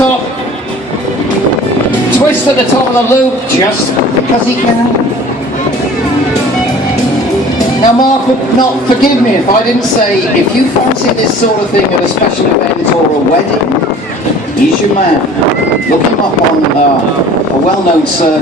top, twist at the top of the loop just because he can. Now Mark would not forgive me if I didn't say, if you fancy this sort of thing at a special event or a wedding, he's your man. Look him up on a well-known search